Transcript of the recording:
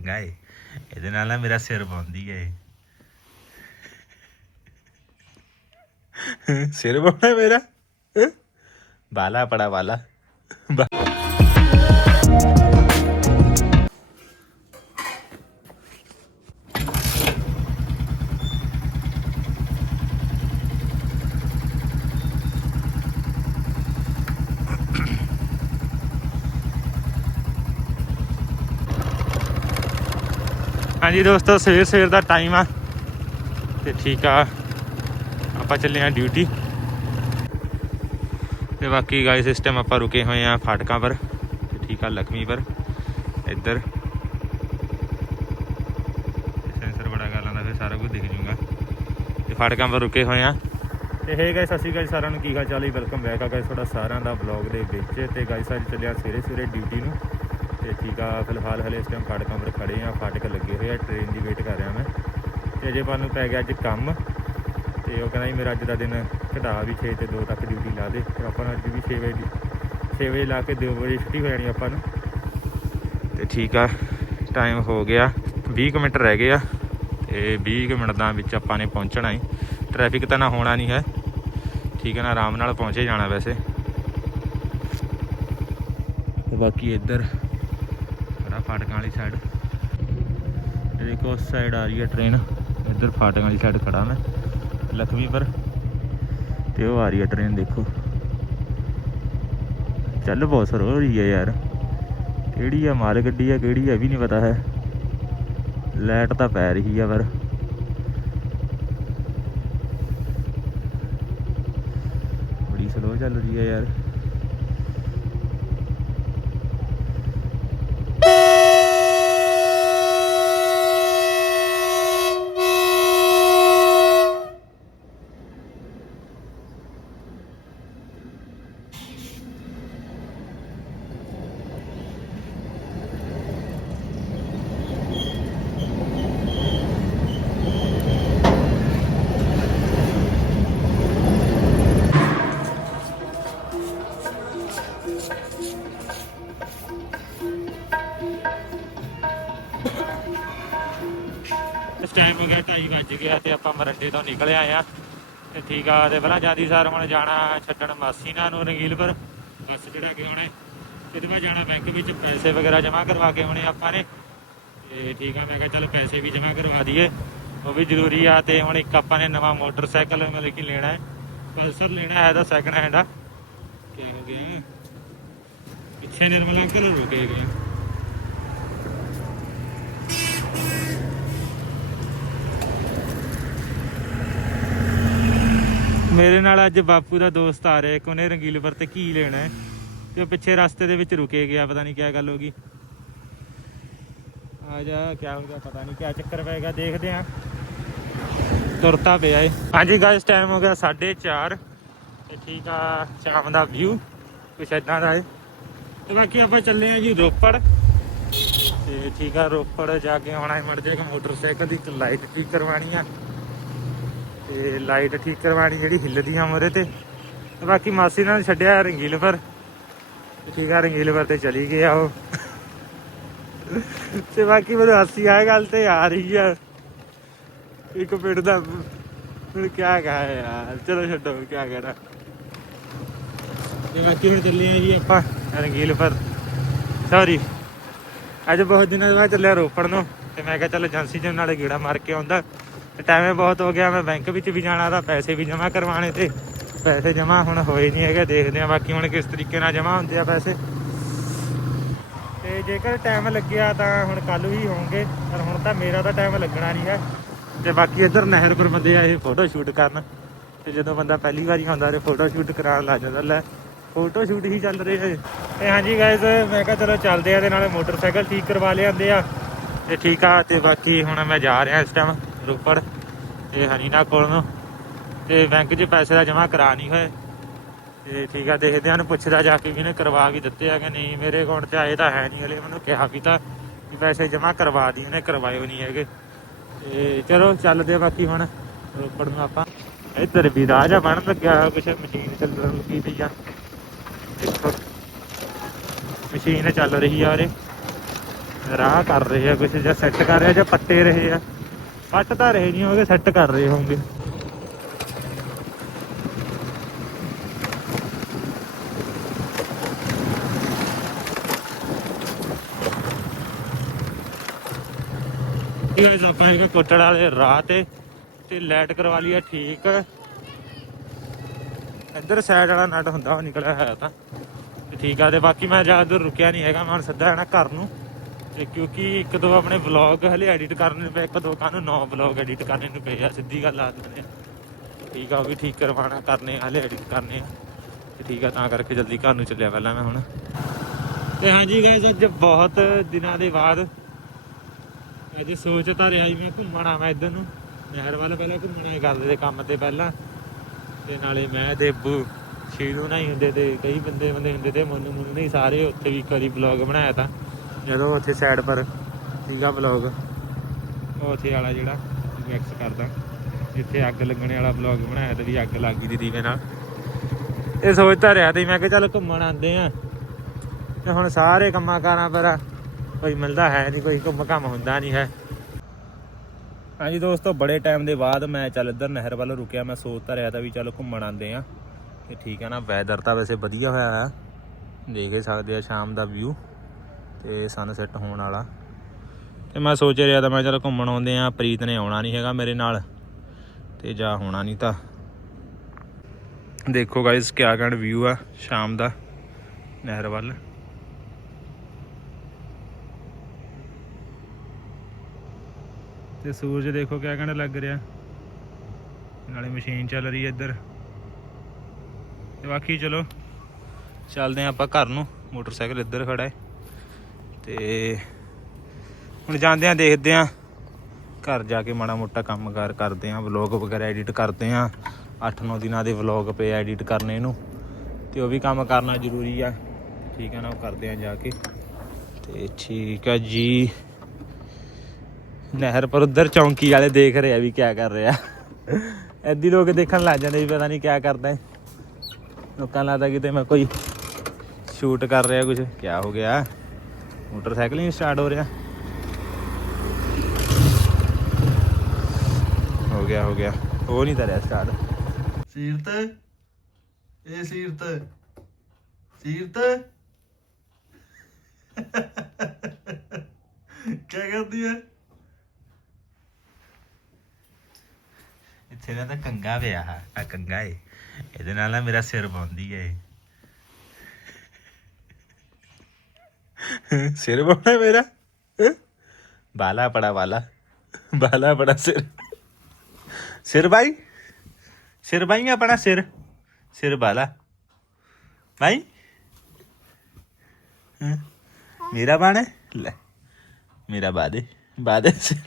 ਗਾਏ। ਇਹਦੇ ਨਾਲ ਨਾ ਮੇਰਾ ਸਿਰ ਪਾਉਂਦੀ ਹੈ ਸਿਰ ਪਾਉਣਾ ਮੇਰਾ? ਵਾਲਾ ਪੜਾ ਵਾਲਾ। ਹਾਂਜੀ ਦੋਸਤੋ, ਸਵੇਰ ਸਵੇਰ ਦਾ ਟਾਈਮ ਆ। ਤੇ ਠੀਕ ਆ। ਆਪਾਂ ਚੱਲੇ ਆ ਡਿਊਟੀ ਤੇ ਬਾਕੀ ਗਾਈ ਸਿਸਟਮ ਆਪਾਂ ਰੁਕੇ ਹੋਏ ਆ ਫਾਟਕਾਂ ਪਰ। ਤੇ ਠੀਕ ਆ, ਲਖਮੀ ਪਰ। ਇੱਧਰ। ਸੈਂਸਰ ਬੜਾ ਕਰ ਲੈਂਦਾ, ਫਿਰ ਸਾਰਾ ਕੁਝ ਦਿਖ ਜੂਗਾ। ਤੇ ਫਾਟਕਾਂ ਪਰ ਰੁਕੇ ਹੋਏ ਆ। ਤੇ ਹੇ ਗਾਇਸ ਅਸੀਂ ਗਾਇਸ ਸਾਰਿਆਂ ਨੂੰ। ਕੀ ਹਾਲ ਚਾਲ ਹੈ? ਵੈਲਕਮ ਬੈਕ ਆ ਗਾਇਸ ਤੁਹਾਡਾ ਸਾਰਿਆਂ ਦਾ ਵਲੌਗ ਦੇ ਵਿੱਚ। ਤੇ ਗਾਇਸ ਅੱਜ ਚੱਲਿਆ ਸਵੇਰੇ ਸਵੇਰੇ ਡਿਊਟੀ ਨੂੰ। ਤੇ ਠੀਕ ਆ, ਫਿਲਹਾਲ ਹਲੇ ਇਸ ਟਾਈਮ ਫਾਟਕਾਂ ਪਰ ਖੜੇ ਆ, ਫਾਟਕ ਲੱਗੇ ਹੋਏ ਆ ਟ੍ਰੇਨ ਦੀ ਵੇਟ ਕਰ ਰਿਹਾ ਮੈਂ। ਤੇ ਅਜੇ ਪਾਲ ਨੂੰ ਪੈ ਗਿਆ ਅੱਜ ਕੰਮ। ਤੇ ਉਹ ਕਹਿੰਦਾ ਜੀ ਮੇਰਾ ਅੱਜ ਦਾ ਦਿਨ ਘਟਾ ਵੀ 6 ਤੇ 2 ਤੱਕ ਡਿਊਟੀ ਲਾ ਦੇ। ਫਿਰ ਆਪਾਂ ਨੂੰ ਅੱਜ ਵੀ 6 ਵਜੇ ਦੀ 6 ਵਜੇ ਲਾ ਕੇ 2 ਵਜੇ ਛੁੱਟੀ ਹੋ ਜਾਣੀ ਆਪਾਂ ਨੂੰ। ਤੇ ਠੀਕ ਆ ਟਾਈਮ ਹੋ ਗਿਆ। 20 ਕੁ ਮਿੰਟ ਰਹਿ ਗਏ ਆ। ਤੇ 20 ਕੁ ਮਿੰਟ ਦਾ ਵਿੱਚ ਆਪਾਂ ਨੇ ਪਹੁੰਚਣਾ ਹੈ ਟ੍ਰੈਫਿਕ ਤਾਂ ਨਾ ਹੋਣਾ ਨਹੀਂ ਹੈ। ਠੀਕ ਹੈ ਨਾ, ਆਰਾਮ ਨਾਲ ਪਹੁੰਚੇ ਜਾਣਾ ਵੈਸੇ। ਤੇ ਬਾਕੀ ਇੱਧਰ ਖੜਾ ਫਾਟਕਾਂ ਵਾਲੀ ਸਾਈਡ ਇਹ ਦੇਖੋ, ਉਸ ਸਾਈਡ ਆ ਰਹੀ ਹੈ ਟ੍ਰੇਨ ਇੱਧਰ ਫਾਟਕਾਂ ਵਾਲੀ ਸਾਈਡ ਖੜਾ ਮੈਂ ਲਖਵੀ ਪਰ ਤੇ ਉਹ ਆ ਰਹੀ ਹੈ ਟ੍ਰੇਨ ਦੇਖੋ। ਚੱਲ ਬਹੁਤ ਸਰ ਹੋ ਰਹੀ ਹੈ ਯਾਰ। ਕਿਹੜੀ ਆ ਮਾਲ ਗੱਡੀ ਆ, ਕਿਹੜੀ ਆ ਇਹ ਵੀ ਨਹੀਂ ਪਤਾ ਹੈ। ਲਾਈਟ ਤਾਂ ਪੈ ਰਹੀ ਆ ਪਰ। ਬੜੀ ਸਲੋ ਚੱਲ ਰਹੀ ਹੈ ਯਾਰ। ਇਸ ਟਾਈਮ ਹੋ ਗਿਆ 2:30 ਵੱਜ ਗਿਆ ਤੇ ਆਪਾਂ ਮਰੰਡੇ ਤੋਂ ਨਿਕਲ ਆਏ ਆ। ਤੇ ਠੀਕ ਆ, ਤੇ ਪਹਿਲਾਂ ਜਾਂਦੀ ਸਾਰ ਹੁਣ ਜਾਣਾ ਛੱਡਣ ਮਾਸੀ ਨਾਲ ਨੂੰ ਰੰਗੀਲਪੁਰ ਬੱਸ ਜਿਹੜਾ ਕੇ ਆਉਣਾ ਹੈ। ਇਹਦੇ ਜਾਣਾ ਬੈਂਕ ਵਿੱਚ, ਪੈਸੇ ਵਗੈਰਾ ਜਮ੍ਹਾਂ ਕਰਵਾ ਕੇ ਆਉਣੇ ਆਪਾਂ ਨੇ। ਤੇ ਠੀਕ ਆ, ਮੈਂ ਕਿਹਾ ਚੱਲ ਪੈਸੇ ਵੀ ਜਮ੍ਹਾਂ ਕਰਵਾ ਦਈਏ, ਉਹ ਵੀ ਜ਼ਰੂਰੀ ਆ। ਤੇ ਹੁਣ ਇੱਕ ਆਪਾਂ ਨੇ ਨਵਾਂ ਮੋਟਰਸਾਈਕਲ ਮਤਲਬ ਕਿ ਲੈਣਾ ਹੈ। ਪਲਸਰ ਲੈਣਾ ਹੈ ਤਾਂ ਸੈਕੰਡ ਹੈਂਡ ਆ। ਕੀ ਹੋ ਗਿਆ? ਪਿੱਛੇ ਨਿਰਮਲ ਅੰਕਲ ਰੁਕੇ ਗਏ। ਮੇਰੇ ਨਾਲ ਅੱਜ ਬਾਪੂ ਦਾ ਦੋਸਤ ਆ ਰਿਹਾ, ਇੱਕ ਉਹਨੇ ਰੰਗੀਲਪੁਰ ਤੇ ਕੀ ਲੈਣਾ ਹੈ? ਤੇ ਉਹ ਪਿੱਛੇ ਰਸਤੇ ਦੇ ਵਿੱਚ ਰੁਕੇ ਗਿਆ, ਪਤਾ ਨਹੀਂ ਕੀ ਗੱਲ ਹੋ ਗਈ। ਆ ਜਾ ਕੀ ਹੋ ਗਿਆ, ਪਤਾ ਨਹੀਂ ਕੀ ਚੱਕਰ ਪਏਗਾ ਦੇਖਦੇ ਆਂ ਤੁਰਤਾ ਪਿਆ ਏ। ਹਾਂਜੀ ਗਾਇਸ ਟਾਈਮ ਹੋ ਗਿਆ 4:30 ਤੇ ਠੀਕ ਆ, ਸ਼ਾਮ ਦਾ ਵਿਊ ਕੁਛ ਏਦਾਂ ਦਾ ਏ। ਤੇ ਬਾਕੀ ਆਪਾਂ ਚੱਲੇ ਆ ਜੀ ਰੋਪੜ। ਤੇ ਠੀਕ ਆ, ਰੋਪੜ ਜਾ ਕੇ ਆਉਣਾ ਹੈ ਮੜ ਜਾਏਗਾ ਮੋਟਰਸਾਈਕਲ ਦੀ ਲਾਈਟ ਠੀਕ ਕਰਵਾਣੀ ਆ। ਤੇ ਲਾਈਟ ਠੀਕ ਕਰਵਾਣੀ ਜਿਹੜੀ ਹਿੱਲਦੀ ਆ ਮੋਰੇ ਤੇ। ਬਾਕੀ ਮਾਸੀ ਨਾਲ ਛੱਡਿਆ ਰੰਗੀਲ ਪਰ। ਠੀਕ ਆ, ਰੰਗੀਲ ਰੰਗੀਲਪੁਰ ਤੇ ਚਲੀ ਗਿਆ ਉਹ। ਤੇ ਬਾਕੀ ਮੈਨੂੰ ਹਾਸੀ ਆ ਗੱਲ ਤੇ ਆ ਰਹੀ ਆ। ਇੱਕ ਪਿੰਡ ਦਾ ਹੁਣ ਕੀ ਕਹਾਂ ਯਾਰ। ਚਲੋ ਛੱਡੋ, ਕਿਆ ਕਹਿਣਾ। ਤੇ ਬਾਕੀ ਹੁਣ ਚੱਲੇ ਆ ਜੀ ਆਪਾਂ ਰੰਗੀਲ ਰੰਗੀਲਪੁਰ ਸੌਰੀ ਅੱਜ ਬਹੁਤ ਦਿਨਾਂ ਬਾਅਦ ਚੱਲਿਆ ਰੋਪੜ ਨੂੰ। ਤੇ ਮੈਂ ਕਿਹਾ ਚੱਲ ਏਜੰਸੀ ਚ ਨਾਲੇ ਗੇੜਾ ਮਾਰ ਕੇ ਆਉਂਦਾ। ਤੇ ਟਾਈਮ ਬਹੁਤ ਹੋ ਗਿਆ, ਮੈਂ ਬੈਂਕ ਵਿੱਚ ਵੀ ਜਾਣਾ, ਤਾਂ ਪੈਸੇ ਵੀ ਜਮ੍ਹਾਂ ਕਰਵਾਣੇ ਤੇ ਪੈਸੇ ਜਮ੍ਹਾਂ ਹੁਣ ਹੋਏ ਨਹੀਂ ਹੈਗੇ, ਦੇਖਦੇ ਆ ਬਾਕੀ ਹੁਣ ਕਿਸ ਤਰੀਕੇ ਨਾਲ ਜਮ੍ਹਾਂ ਹੁੰਦੇ ਆ ਪੈਸੇ। ਤੇ ਜੇਕਰ ਟਾਈਮ ਲੱਗਿਆ ਤਾਂ ਹੁਣ ਕੱਲ ਵੀ ਹੋਣਗੇ, ਪਰ ਹੁਣ ਤਾਂ ਮੇਰਾ ਤਾਂ ਟਾਈਮ ਲੱਗਣਾ ਨਹੀਂ ਹੈ। ਤੇ ਬਾਕੀ ਇੱਧਰ ਨਹਿਰ ਪਰ ਬੰਦੇ ਆਏ ਫੋਟੋ ਸ਼ੂਟ ਕਰਨ। ਤੇ ਜਦੋਂ ਬੰਦਾ ਪਹਿਲੀ ਵਾਰੀ ਆਉਂਦਾ, ਤੇ ਫੋਟੋ ਸ਼ੂਟ ਕਰਾਉਣ ਲੱਗ ਜਾਂਦਾ, ਲੈ, ਫੋਟੋ ਸ਼ੂਟ ਹੀ ਚੱਲ ਰਹੇ ਹੈ ਤੇ ਹਾਂਜੀ ਗਾਇਜ਼ ਮੈਂ ਕਿਹਾ ਚਲੋ ਚੱਲਦੇ ਆ, ਤੇ ਨਾਲੇ ਮੋਟਰਸਾਈਕਲ ਠੀਕ ਕਰਵਾ ਲਿਆਂਦੇ ਆ। ਤੇ ਠੀਕ ਆ, ਤੇ ਬਾਕੀ ਹੁਣ ਮੈਂ ਜਾ ਰਿਹਾ ਇਸ ਟਾਈਮ ਰੋਪੜ ਤੇ ਹਰੀਨਾ ਕੋਲ ਨੂੰ। ਤੇ ਬੈਂਕ 'ਚ ਪੈਸੇ ਦਾ ਜਮ੍ਹਾਂ ਕਰਾ ਨਹੀਂ ਹੋਏ। ਤੇ ਠੀਕ ਆ, ਦੇਖਦੇ ਹਾਂ ਪੁੱਛਦਾ ਜਾ ਕੇ ਵੀ ਇਹਨੇ ਕਰਵਾ ਵੀ ਦਿੱਤੇ ਆ ਕਿ ਨਹੀਂ। ਮੇਰੇ ਅਕਾਊਂਟ 'ਚ ਆਏ ਤਾਂ ਹੈ ਨਹੀਂ ਹਲੇ। ਮੈਨੂੰ ਕਿਹਾ ਵੀ ਤਾਂ ਵੀ ਪੈਸੇ ਜਮ੍ਹਾਂ ਕਰਵਾ ਦੀ, ਇਹਨੇ ਕਰਵਾਏ ਹੋਏ ਨਹੀਂ ਹੈਗੇ। ਤੇ ਚਲੋ, ਚੱਲਦੇ ਆ ਬਾਕੀ ਹੁਣ ਰੋਪੜ ਨੂੰ ਆਪਾਂ। ਇੱਧਰ ਵੀ ਰਾਜਾ ਬਣਨ ਲੱਗਿਆ ਹੋਇਆ ਕੁਛ। ਮਸ਼ੀਨ ਚੱਲਣ ਲੱਗੀ ਪਈ ਆ। ਦੇਖੋ, ਮਸ਼ੀਨ ਚੱਲ ਰਹੀ ਆ ਉਰੇ। ਰਾਹ ਕਰ ਰਹੇ ਆ ਕੁਛ, ਜਾਂ ਸੈੱਟ ਕਰ ਰਿਹਾ, ਜਾਂ ਪੱਟੇ ਰਹੇ ਆ। ਪੱਟ ਤਾਂ ਰਹੇ ਨਹੀਂ ਹੋਗੇ ਸੈੱਟ ਕਰ ਰਹੇ ਹੋਗੇ ਗਾਇਸ ਆਪਾਂ ਇਹ ਕੋਟੜ ਵਾਲੇ ਰਾਹ ਤੇ ਤੇ ਲਾਈਟ ਕਰਵਾ ਲਈ ਆ, ਠੀਕ। ਇੱਧਰ ਸਾਈਡ ਵਾਲਾ ਨਟ ਹੁੰਦਾ, ਉਹ ਨਿਕਲਿਆ ਹੋਇਆ ਤਾਂ। ਠੀਕ ਆ, ਤੇ ਬਾਕੀ ਮੈਂ ਜ਼ਿਆਦਾ ਦੂਰ ਰੁਕਿਆ ਨਹੀਂ ਹੈਗਾ, ਮੈਂ ਹੁਣ ਸਿੱਧਾ ਜਾਣਾ ਘਰ ਨੂੰ। ਤੇ ਕਿਉਂਕਿ ਇੱਕ ਦੋ ਆਪਣੇ ਵਲੌਗ ਹਲੇ ਐਡਿਟ ਕਰਨੇ ਪਏ, ਇੱਕ ਦੋ ਕਾਨੂੰ ਨੌ ਵਲੌਗ ਐਡਿਟ ਕਰਨੇ ਨੂੰ ਪਏ ਆ, ਸਿੱਧੀ ਗੱਲ ਆ ਦਿੰਦੇ ਠੀਕ ਆ, ਉਹ ਵੀ ਠੀਕ ਕਰਵਾਉਣਾ, ਕਰਨੇ ਹਲੇ ਐਡਿਟ ਕਰਨੇ ਆ। ਤੇ ਠੀਕ ਆ, ਤਾਂ ਕਰਕੇ ਜਲਦੀ ਘਰ ਨੂੰ ਚੱਲਿਆ ਪਹਿਲਾਂ ਮੈਂ ਹੁਣ। ਤੇ ਹਾਂਜੀ ਗਾਇਸ ਅੱਜ ਬਹੁਤ ਦਿਨਾਂ ਦੇ ਬਾਅਦ ਅੱਜ ਸੋਚ ਤਾਂ ਰਿਹਾ ਸੀ ਮੈਂ ਘੁੰਮਣ ਮੈਂ ਇੱਧਰ ਨੂੰ। ਨਹਿਰ ਵੱਲ ਪਹਿਲਾਂ ਘੁੰਮਣਾ ਹੀ ਕਰਦੇ ਤੇ ਕੰਮ ਤੇ ਪਹਿਲਾਂ। ਤੇ ਨਾਲੇ ਮੈਂ, ਦੇਬੂ ਸ਼ੀਰੂ ਨਾਲ ਹੀ ਹੁੰਦੇ ਤੇ ਕਈ ਬੰਦੇ ਬੰਦੇ ਹੁੰਦੇ ਤੇ ਮੋਨੂ ਮੋਨੂ ਨਹੀਂ ਸਾਰੇ ਉੱਥੇ ਵੀ ਇੱਕ ਵਾਰੀ ਬਣਾਇਆ ਤਾਂ। ਜਦੋਂ ਉੱਥੇ ਸਾਈਡ ਪਰ ਸੀਗਾ ਵਲੌਗ ਉਹ ਉੱਥੇ ਵਾਲਾ ਜਿਹੜਾ ਮਿਕਸ ਕਰਦਾ। ਜਿੱਥੇ ਅੱਗ ਲੱਗਣ ਵਾਲਾ ਵਲੌਗ ਬਣਾਇਆ ਤੇ ਵੀ ਅੱਗ ਲੱਗ ਗਈ ਦੀਵੇ ਨਾਲ। ਇਹ ਸੋਚਦਾ ਰਿਹਾ ਤੇ ਮੈਂ ਕਿਹਾ ਚੱਲ ਘੁੰਮਣ ਆਂਦੇ ਆ ਤੇ ਹੁਣ ਸਾਰੇ ਕੰਮਾਂ ਕਾਰਾਂ ਪਰ ਕੋਈ ਮਿਲਦਾ ਹੈ ਨਹੀਂ, ਕੋਈ ਕੰਮ ਕੰਮ ਹੁੰਦਾ ਨਹੀਂ ਹੈ। ਹਾਂਜੀ ਦੋਸਤੋ, ਬੜੇ ਟਾਈਮ ਦੇ ਬਾਅਦ ਮੈਂ ਚੱਲ ਇੱਧਰ ਨਹਿਰ ਵੱਲ ਰੁਕਿਆ। ਮੈਂ ਸੋਚਦਾ ਰਿਹਾ ਤਾਂ ਵੀ ਚੱਲ ਘੁੰਮਣ ਆਂਦੇ ਆ ਤੇ ਠੀਕ ਹੈ ਨਾ ਵੈਦਰ ਤਾਂ ਵੈਸੇ ਵਧੀਆ ਹੋਇਆ ਹੈ। ਦੇਖ ਹੀ ਸਕਦੇ ਆ ਸ਼ਾਮ ਦਾ ਵਿਊ ਤੇ ਸਨਸੈਟ ਹੋਣ ਵਾਲਾ। ਤੇ ਮੈਂ ਸੋਚ ਰਿਹਾ ਤਾਂ ਮੈਂ ਚੱਲ ਘੁੰਮਣ ਆਉਂਦੇ ਆ ਪ੍ਰੀਤ ਨੇ ਆਉਣਾ ਨਹੀਂ ਹੈਗਾ ਮੇਰੇ ਨਾਲ, ਤੇ ਜਾ ਹੋਣਾ ਨਹੀਂ ਤਾਂ। ਦੇਖੋ ਗਾਇਸ ਕਿਆ ਕਹਿਣ ਵਿਊ ਆ ਸ਼ਾਮ ਦਾ, ਨਹਿਰ ਵੱਲ। ਤੇ ਸੂਰਜ ਦੇਖੋ ਕਿਆ ਕਹਿਣ ਲੱਗ ਰਿਹਾ। ਨਾਲੇ ਮਸ਼ੀਨ ਚੱਲ ਰਹੀ ਹੈ ਇੱਧਰ। ਤੇ ਬਾਕੀ ਚਲੋ, ਚੱਲਦੇ ਹਾਂ ਆਪਾਂ ਘਰ ਨੂੰ, ਮੋਟਰਸਾਈਕਲ ਇੱਧਰ ਖੜਾ ਹੈ। ਤੇ ਹੁਣ ਜਾਂਦੇ ਆਂ ਦੇਖਦੇ ਆਂ ਘਰ ਜਾ ਕੇ ਮਾੜਾ ਮੋਟਾ ਕੰਮਕਾਰ ਕਰਦੇ ਆਂ ਵਲੌਗ ਵਗੈਰਾ ਐਡਿਟ ਕਰਦੇ ਆਂ 8-9 ਦਿਨਾਂ ਦੇ ਵਲੌਗ ਪਏ ਐਡਿਟ ਕਰਨੇ ਇਹਨੂੰ, ਤੇ ਉਹ ਵੀ ਕੰਮ ਕਰਨਾ ਜ਼ਰੂਰੀ ਆ। ਠੀਕ ਹੈ ਨਾ, ਉਹ ਕਰਦੇ ਆਂ ਜਾ ਕੇ। ਤੇ ਠੀਕ ਆ ਜੀ। ਨਹਿਰ ਪਰ ਉਧਰ ਚੌਂਕੀ ਵਾਲੇ ਦੇਖ ਰਹੇ ਆ ਵੀ ਕਿਆ ਕਰ ਰਿਹਾ ਐਦੀ ਲੋਕ ਦੇਖਣ ਲੱਗ ਜਾਂਦੇ ਵੀ ਪਤਾ ਨਹੀਂ ਕਿਆ ਕਰਦਾ ਲੋਕਾਂ ਨੂੰ ਲੱਗਦਾ ਕਿਤੇ ਮੈਂ ਕੋਈ ਸ਼ੂਟ ਕਰ ਰਿਹਾ ਕੁਝ ਕਿਆ ਹੋ ਗਿਆ? ਮੋਟਰਸਾਈਕਲ ਹੀ ਸਟਾਰਟ ਹੋ ਰਿਹਾ। ਹੋ ਗਿਆ ਹੋ ਗਿਆ। ਹੋ ਨਹੀਂ ਤਾਂ ਰਿਹਾ ਸਟਾਰਟ ਸੀਰਤ ਇਹ ਸੀਰਤ ਸੀਰਤ। ਕੀ ਕਰਦੀ ਹੈ ਇੱਥੇ ਦਾ ਤਾਂ ਕੰਗਾ ਪਿਆ ਆ ਕੰਗਾ ਏ। ਇਹਦੇ ਨਾਲ ਨਾ ਮੇਰਾ ਸਿਰ ਪਾਉਂਦੀ ਏ ਸਿਰ ਪਾਉਣਾ ਮੇਰਾ? ਬਾਲਾ ਪੜਾ ਵਾਲਾ ਬਾਲਾ ਪੜਾ ਸਿਰ। ਸਿਰ ਭਾਈ ਸਿਰ ਭਾਈ ਆਪਣਾ ਸਿਰ। ਸਿਰ ਬਾਲਾ। ਭਾਈ? ਮੇਰਾ ਬਾਣਾ ਲੈ ਮੇਰਾ ਬਾਦੇ ਬਾਦੇ ਸਿਰ।